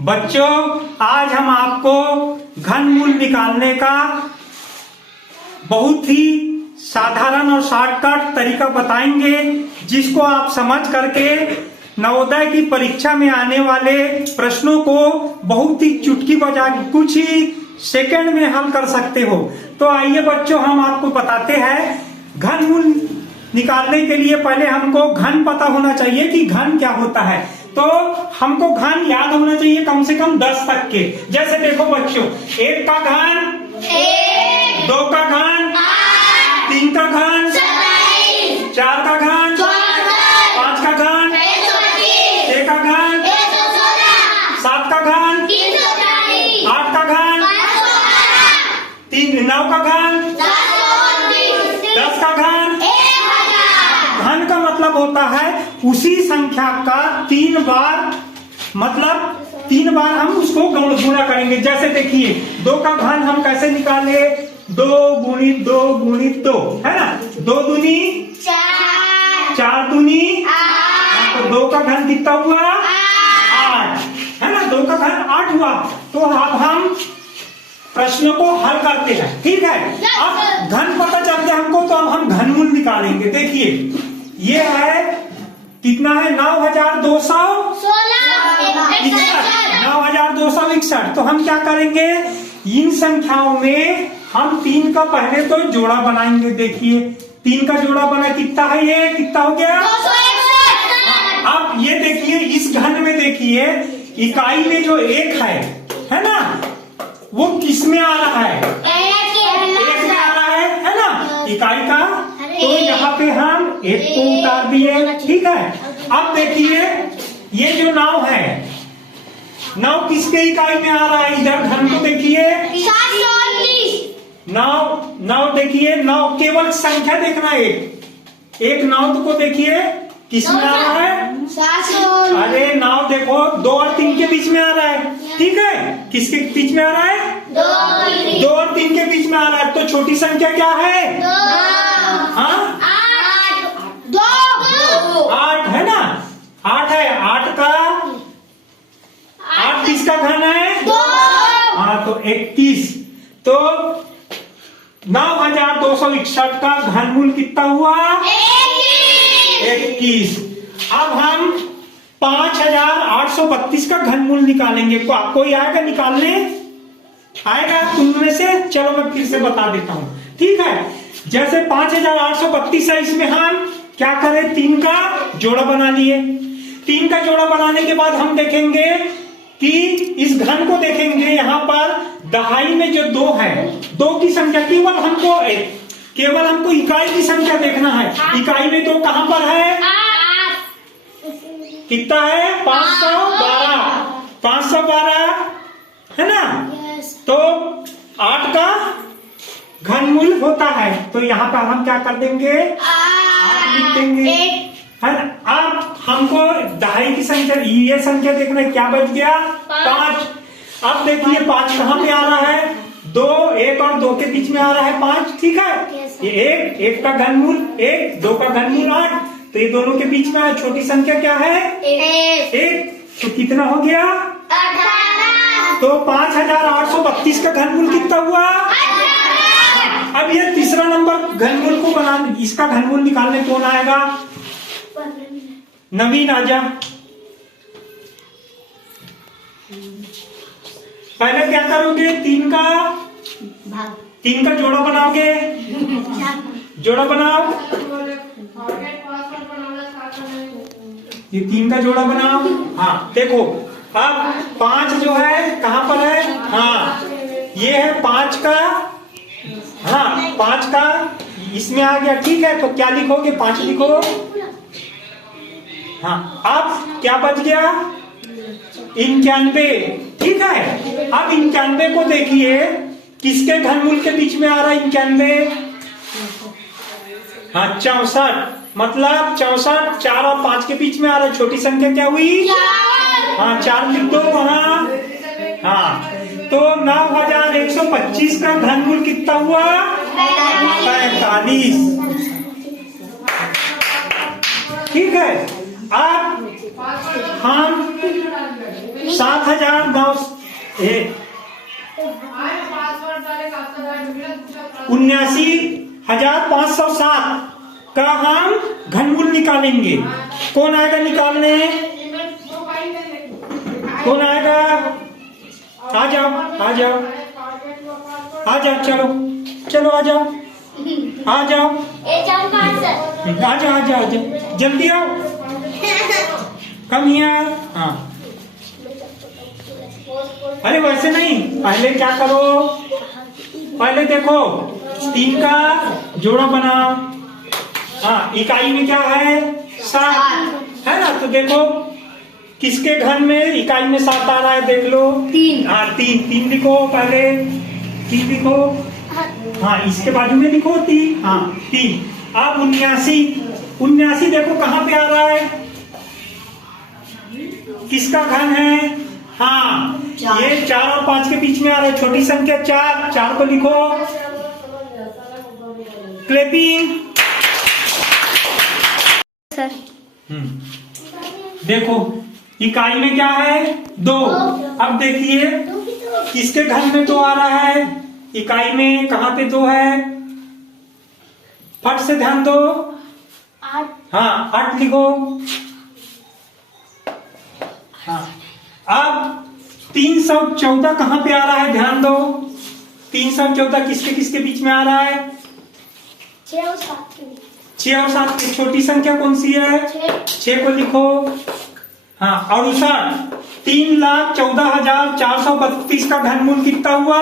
बच्चों, आज हम आपको घनमूल निकालने का बहुत ही साधारण और शॉर्टकट तरीका बताएंगे, जिसको आप समझ करके नवोदय की परीक्षा में आने वाले प्रश्नों को बहुत ही चुटकी बजा के कुछ ही सेकंड में हल कर सकते हो। तो आइए बच्चों, हम आपको बताते हैं। घनमूल निकालने के लिए पहले हमको घन पता होना चाहिए कि घन क्या होता है। तो हमको घन याद होना चाहिए कम से कम 10 तक के। जैसे देखो बच्चों, 1 का घन 2 का घन 3 का घन 4 का घन 5 का घन 6 का घन 7 का घन 8 का घन 9 का घन 10 का घन। घन का मतलब होता है उसी संख्या का 3 बार, मतलब 3 बार हम उसको गुणा करेंगे। जैसे देखिए, 2 का घन हम कैसे निकाले? 2 गुणित 2 गुणित 2, है ना। 2 दूनी 4 दूनी 8। तो 2 का घन कितना हुआ? 8, है ना। 2 का घन 8 हुआ। तो अब हम प्रश्नों को हल करते हैं, ठीक है। अब घन पता चल गया हमको, तो अब हम घनमूल निकालेंगे। देखिए, ये है कितना है? 9261। तो हम क्या करेंगे? इन संख्याओं में हम 3 का पहले तो जोड़ा बनाएंगे। देखिए, 3 का जोड़ा बना, कितना है? ये कितना हो गया? 261। अब ये देखिए, इस घन में देखिए, इकाई में जो 1 है ना, वो किस में आ रहा है? 1 में आ रहा है ना, इकाई का। तो यहाँ पे हम 1 को उतार दिए, ठीक है। अब देखिए, ये जो 9 है, 9 किसके इकाई में आ रहा है? इधर घन को देखिए, 9 देखिए, 9 केवल संख्या देखना। एक 9 को देखिए किस में आ रहा है? अरे 9 देखो, 2 और 3 के बीच में आ रहा है, ठीक है। किसके बीच में आ रहा है? 2 और 3 के बीच में आ रहा है। तो छोटी संख्या क्या है? 8 है ना। 8 है। 8 किसका घन है? 2। हाँ, तो 21। तो 9261 का घनमूल कितना हुआ? 21। अब हम 5832 का घनमूल निकालेंगे। कोई आएगा निकालने? आएगा तुम में से? चलो मैं फिर से बता देता हूँ, ठीक है। जैसे 5832 है, इसमें हम क्या करें? 3 का जोड़ा बना लिए। 3 का जोड़ा बनाने के बाद हम देखेंगे कि इस घन को देखेंगे। यहाँ पर दहाई में जो 2 है, 2 की संख्या केवल हमको इकाई की संख्या देखना है। इकाई में 2 कहाँ पर है? कितना है? 512 है ना। तो 8 का घनमूल होता है। तो यहाँ पर हम क्या कर देंगे? 8 लिख देंगे, है ना। अब हमको दहाई की संख्या, ये संख्या देखना है, क्या बच गया? 5। अब देखिए, 5 कहाँ पे आ रहा है? 2, 1 और 2 के बीच में आ रहा है 5, ठीक है। ये 1 का घनमूल 1, 2 का घनमूल 8। तो ये दोनों के बीच में छोटी संख्या क्या है? 1। तो कितना हो गया? 18। तो 5832 का घनमूल कितना हुआ? 18। अब ये तीसरा नंबर घनमूल को इसका घनमूल निकालने कौन आएगा? नवीन आजा। पहले क्या करोगे? 3 का जोड़ा बनाओगे। जोड़ा बनाओ, ये 3 का जोड़ा बनाओ। हाँ देखो, अब 5 जो है कहाँ पर है? हाँ, ये है 5 का। हाँ, 5 का इसमें आ गया, ठीक है। तो क्या लिखोगे? 5 लिखो। हाँ, अब क्या बच गया? 91, ठीक है। अब 91 को देखिए, किसके घनमूल के बीच में आ रहा है 91? हाँ, 64। मतलब 64 4 और 5 के बीच में आ रहा है। छोटी संख्या क्या हुई? 4। हाँ, 4 लिख दो वहां। हाँ, तो 9125 का घनमूल कितना हुआ? 45, ठीक है। अब हम 7000 $79,507 का हम घनमूल निकालेंगे। कौन आएगा निकालने? कौन आएगा? आ जाओ आ जाओ आ जाओ, चलो चलो आ जाओ आ जाओ आ जाओ आ जाओ जल्दी आओ। Come here. हाँ, अरे वैसे नहीं, पहले क्या करो, पहले देखो 3 का जोड़ा बनाओ। हाँ, इकाई में क्या है? 7 है ना। तो देखो किसके घन में इकाई में 7 आ रहा है, देख लो। 3। हाँ 3 लिखो, पहले 3 लिखो। हाँ, इसके बाजू में लिखो 3। हाँ 3। अब 79 देखो कहाँ पे आ रहा है, किसका घन है? हाँ, ये 4 और 5 के बीच में आ रहा है, छोटी संख्या 4 को लिखो। क्लैपिंग। सर देखो इकाई में क्या है? 2। अब देखिए किसके घन में 2 आ रहा है, इकाई में कहाँ पे 2 है? फट से ध्यान दो। 8। हाँ 8 लिखो। हाँ, अब 314 कहाँ पे आ रहा है, ध्यान दो। 314 किसके किसके बीच में आ रहा है? 6 और 7 के बीच। 6 और 7 की छोटी संख्या कौन सी है? 6 को लिखो। हाँ, और 3,14,432 का घनमूल कितना हुआ?